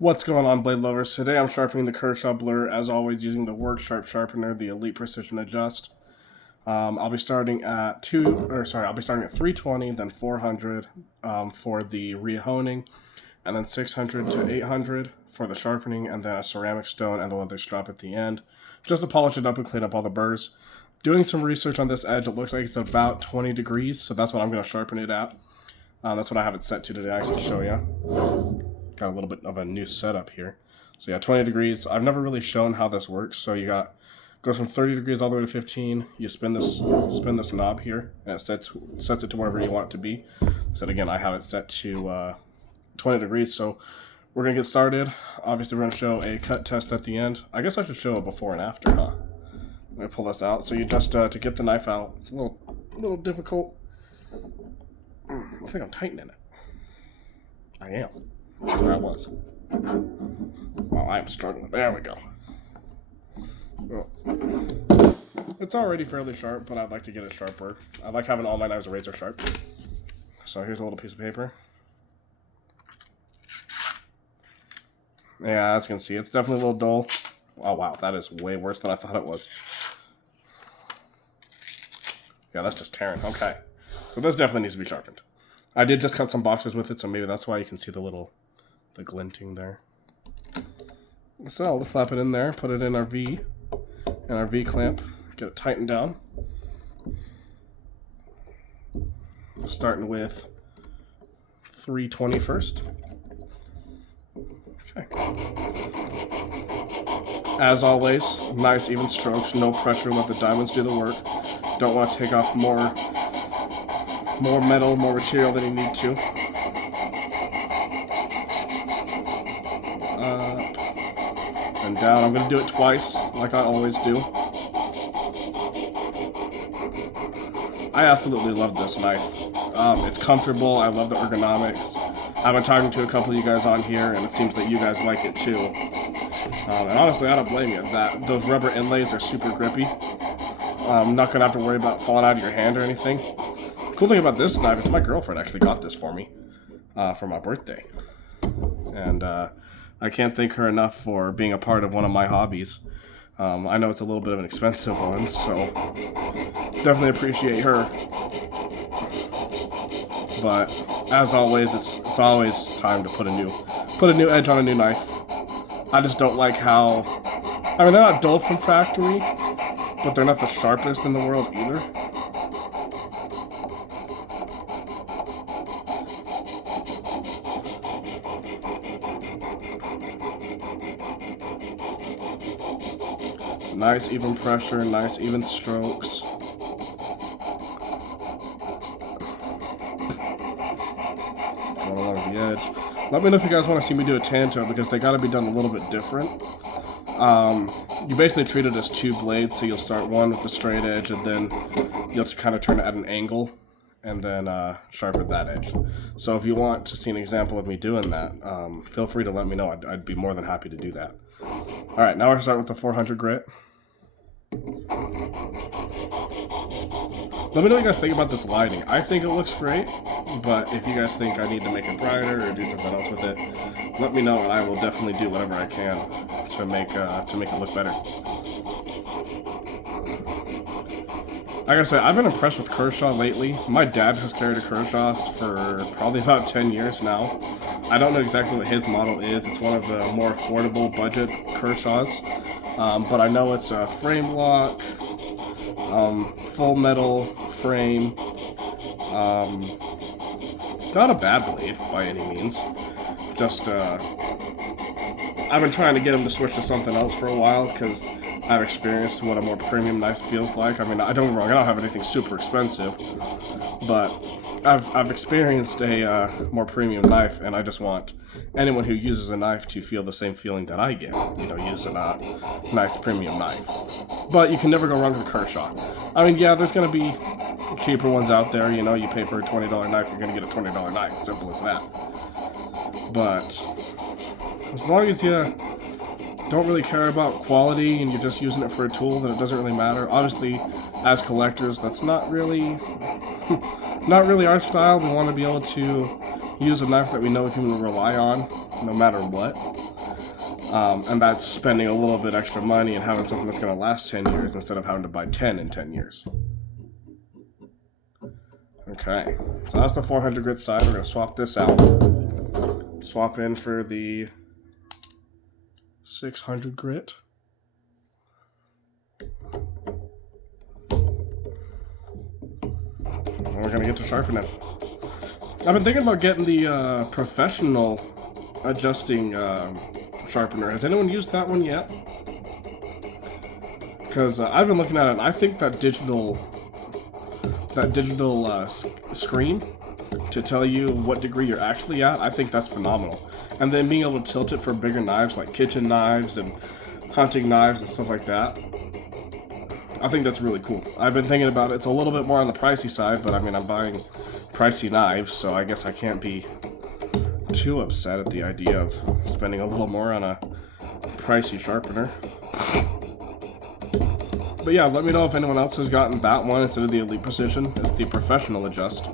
What's going on, blade lovers? Today I'm sharpening the Kershaw blur, as always, using the Work Sharp Sharpener, the Elite Precision Adjust. I'll be starting at 320, then 400 for the rehoning, and then 600 to 800 for the sharpening, and then a ceramic stone and the leather strap at the end, just to polish it up and clean up all the burrs. Doing some research on this edge, it looks like it's about 20 degrees, so that's what I'm going to sharpen it at. That's what I have it set to today. I can show you. Got a little bit of a new setup here. So yeah, 20 degrees. I've never really shown how this works. So you goes from 30 degrees all the way to 15. You spin this knob here, and it sets it to wherever you want it to be. So again, I have it set to 20 degrees. So we're gonna get started. Obviously, we're gonna show a cut test at the end. I guess I should show a before and after, huh? I'm gonna pull this out. So you just to get the knife out. It's a little difficult. I think I'm tightening it. I am. Where I was. Well, I am struggling. There we go. Well, it's already fairly sharp, but I'd like to get it sharper. I like having all my knives razor sharp. So here's a little piece of paper. Yeah, as you can see, it's definitely a little dull. Oh wow, that is way worse than I thought it was. Yeah, that's just tearing. Okay. So this definitely needs to be sharpened. I did just cut some boxes with it, so maybe that's why you can see the glinting there. So let's slap it in there, put it in our V clamp, get it tightened down. Starting with 320 first. Okay. As always, nice even strokes, no pressure, let the diamonds do the work. Don't want to take off more metal, more material than you need to. And down. I'm going to do it twice, like I always do. I absolutely love this knife. It's comfortable. I love the ergonomics. I've been talking to a couple of you guys on here, and it seems that you guys like it too. And honestly, I don't blame you. Those rubber inlays are super grippy. I'm not going to have to worry about falling out of your hand or anything. Cool thing about this knife is my girlfriend actually got this for me for my birthday. And I can't thank her enough for being a part of one of my hobbies. I know it's a little bit of an expensive one, so definitely appreciate her. But as always, it's always time to put a new edge on a new knife. I just don't like how, I mean, they're not dull from factory, but they're not the sharpest in the world either. Nice even pressure, nice even strokes. Going along the edge. Let me know if you guys want to see me do a tan to it, because they got to be done a little bit different. You basically treat it as two blades, so you'll start one with the straight edge, and then you'll just kind of turn it at an angle, and then sharpen that edge. So if you want to see an example of me doing that, feel free to let me know. I'd be more than happy to do that. Alright, now we're starting with the 400 grit. Let me know what you guys think about this lighting. I think it looks great, but if you guys think I need to make it brighter or do something else with it, let me know, and I will definitely do whatever I can to make it look better. Like I said, I've been impressed with Kershaw lately. My dad has carried a Kershaw for probably about 10 years now. I don't know exactly what his model is. It's one of the more affordable budget Kershaws. But I know it's a frame lock, full metal frame, not a bad blade by any means. Just, I've been trying to get him to switch to something else for a while, because I've experienced what a more premium knife feels like. I mean, don't get me wrong, I don't have anything super expensive, but I've experienced a more premium knife, and I just want anyone who uses a knife to feel the same feeling that I get, using a nice premium knife. But you can never go wrong with a Kershaw. I mean, yeah, there's going to be cheaper ones out there. You pay for a $20 knife, you're going to get a $20 knife. Simple as that. But as long as you don't really care about quality and you're just using it for a tool, then it doesn't really matter. Obviously, as collectors, that's not really our style. We want to be able to use a knife that we know we can rely on no matter what. And that's spending a little bit extra money and having something that's going to last 10 years instead of having to buy 10 in 10 years. Okay, so that's the 400 grit side. We're going to swap this out. Swap in for the 600 grit. And we're going to get to sharpening. I've been thinking about getting the professional adjusting sharpener. Has anyone used that one yet? Because I've been looking at it, and I think that digital screen to tell you what degree you're actually at, I think that's phenomenal. And then being able to tilt it for bigger knives, like kitchen knives and hunting knives and stuff like that, I think that's really cool. I've been thinking about it. It's a little bit more on the pricey side, but I mean, I'm buying pricey knives, so I guess I can't be too upset at the idea of spending a little more on a pricey sharpener. But yeah, let me know if anyone else has gotten that one instead of the Elite Precision. It's the Professional Adjust.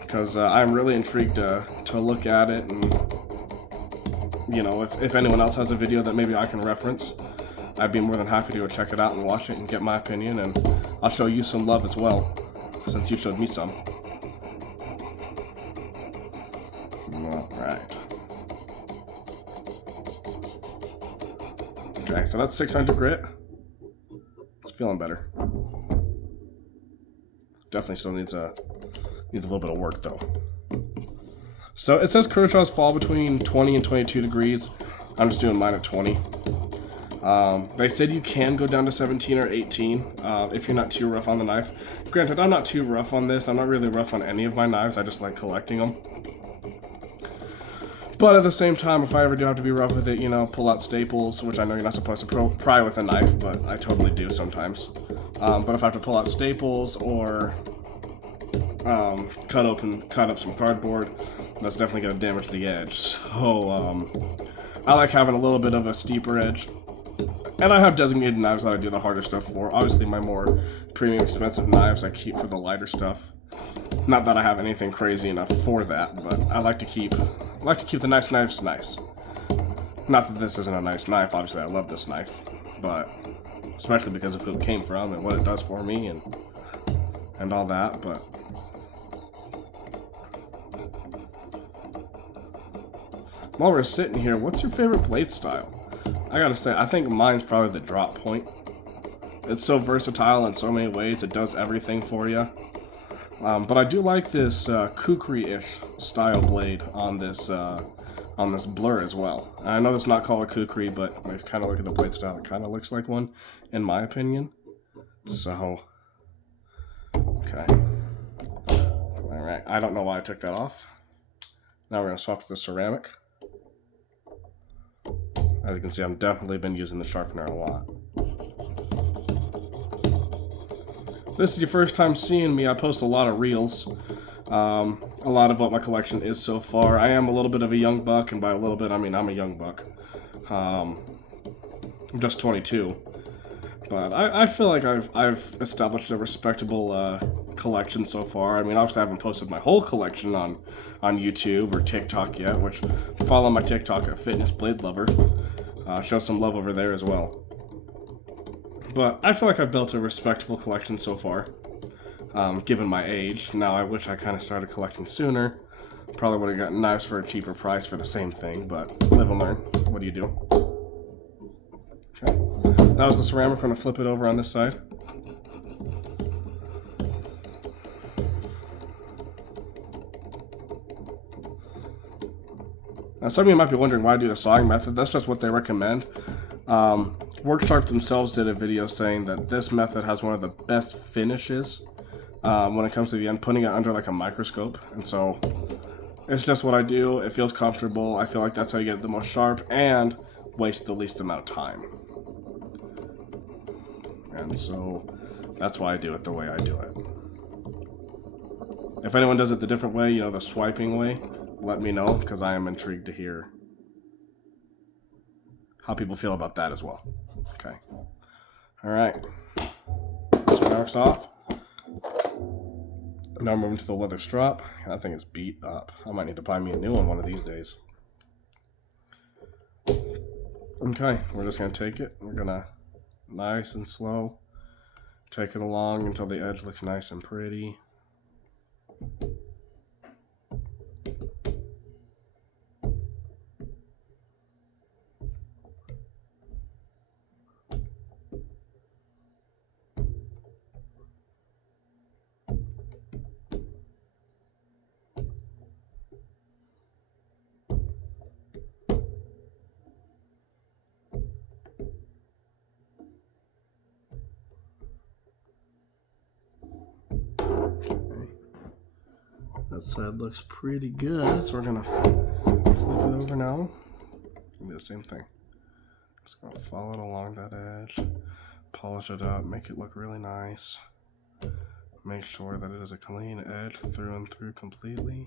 Because I'm really intrigued to look at it, and you know, if anyone else has a video that maybe I can reference, I'd be more than happy to go check it out and watch it and get my opinion, and I'll show you some love as well, since you showed me some. Alright. Okay, so that's 600 grit. It's feeling better. Definitely still needs a little bit of work though. So it says Kershaw's fall between 20 and 22 degrees. I'm just doing mine at 20. They said you can go down to 17 or 18 if you're not too rough on the knife. Granted, I'm not too rough on this. I'm not really rough on any of my knives. I just like collecting them. But at the same time, if I ever do have to be rough with it, you know, pull out staples, which I know you're not supposed to pry with a knife, but I totally do sometimes. But if I have to pull out staples or cut up some cardboard, that's definitely going to damage the edge. So I like having a little bit of a steeper edge. And I have designated knives that I do the harder stuff for. Obviously, my more premium expensive knives I keep for the lighter stuff. Not that I have anything crazy enough for that, but I like to keep the nice knives nice. Not that this isn't a nice knife. Obviously, I love this knife, but especially because of who it came from and what it does for me and all that. But while we're sitting here, what's your favorite blade style? I gotta say, I think mine's probably the drop point. It's so versatile in so many ways. It does everything for you. But I do like this kukri-ish style blade on this blur as well. And I know that's not called a kukri, but if you kind of look at the blade style, it kind of looks like one, in my opinion. So, okay. Alright, I don't know why I took that off. Now we're going to swap to the ceramic. As you can see, I've definitely been using the sharpener a lot. If this is your first time seeing me, I post a lot of reels. A lot of what my collection is so far. I am a little bit of a young buck, and by a little bit, I mean I'm a young buck. I'm just 22. But I feel like I've established a respectable collection so far. I mean, obviously I haven't posted my whole collection on YouTube or TikTok yet, which follow my TikTok at Fitness Blade Lover. Show some love over there as well. But I feel like I've built a respectable collection so far, given my age. Now, I wish I kind of started collecting sooner. Probably would have gotten knives for a cheaper price for the same thing, but live and learn. What do you do? Okay. That was the ceramic. I'm going to flip it over on this side. Now, some of you might be wondering why I do the sawing method. That's just what they recommend. Worksharp themselves did a video saying that this method has one of the best finishes when it comes to the end, putting it under like a microscope. And so it's just what I do. It feels comfortable. I feel like that's how you get the most sharp and waste the least amount of time. And so that's why I do it the way I do it. If anyone does it the different way, you know, the swiping way, let me know, because I am intrigued to hear how people feel about that as well. Okay. Alright. Ceramics off. Now I'm moving to the leather strap. That thing is beat up. I might need to buy me a new one of these days. Okay, we're just going to take it. We're going to nice and slow take it along until the edge looks nice and pretty. That side looks pretty good, so we're gonna flip it over now. Do the same thing. Just gonna follow it along that edge, polish it up, make it look really nice. Make sure that it is a clean edge through and through completely.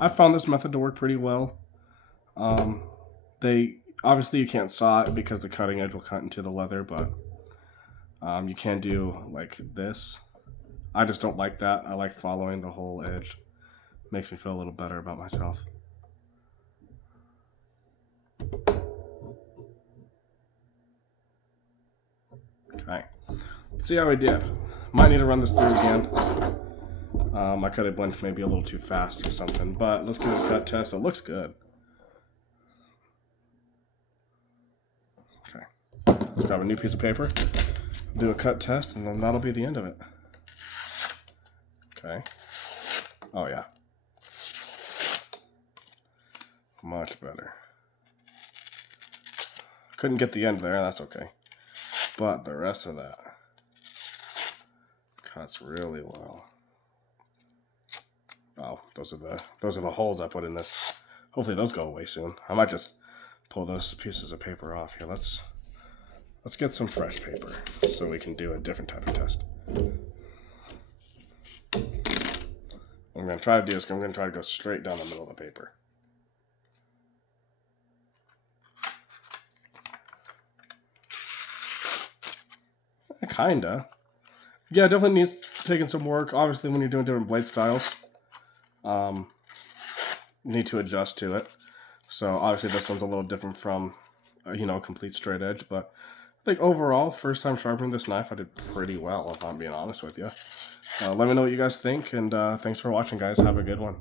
I found this method to work pretty well. Obviously you can't saw it because the cutting edge will cut into the leather, but you can do like this. I just don't like that. I like following the whole edge. Makes me feel a little better about myself. Okay, let's see how we did. Might need to run this through again. I could have went maybe a little too fast or something, but let's give it a cut test. It looks good. Okay, let's grab a new piece of paper, do a cut test, and then that'll be the end of it. Okay. Oh yeah. Much better. Couldn't get the end there, that's okay. But the rest of that cuts really well. Oh, those are the holes I put in this. Hopefully those go away soon. I might just pull those pieces of paper off here. Let's get some fresh paper so we can do a different type of test. What I'm going to try to do is I'm going to try to go straight down the middle of the paper. Kinda. Yeah, definitely needs taking some work. Obviously, when you're doing different blade styles, you need to adjust to it. So obviously this one's a little different from, complete straight edge. But I think overall, first time sharpening this knife, I did pretty well, if I'm being honest with you. Let me know what you guys think, and thanks for watching, guys. Have a good one.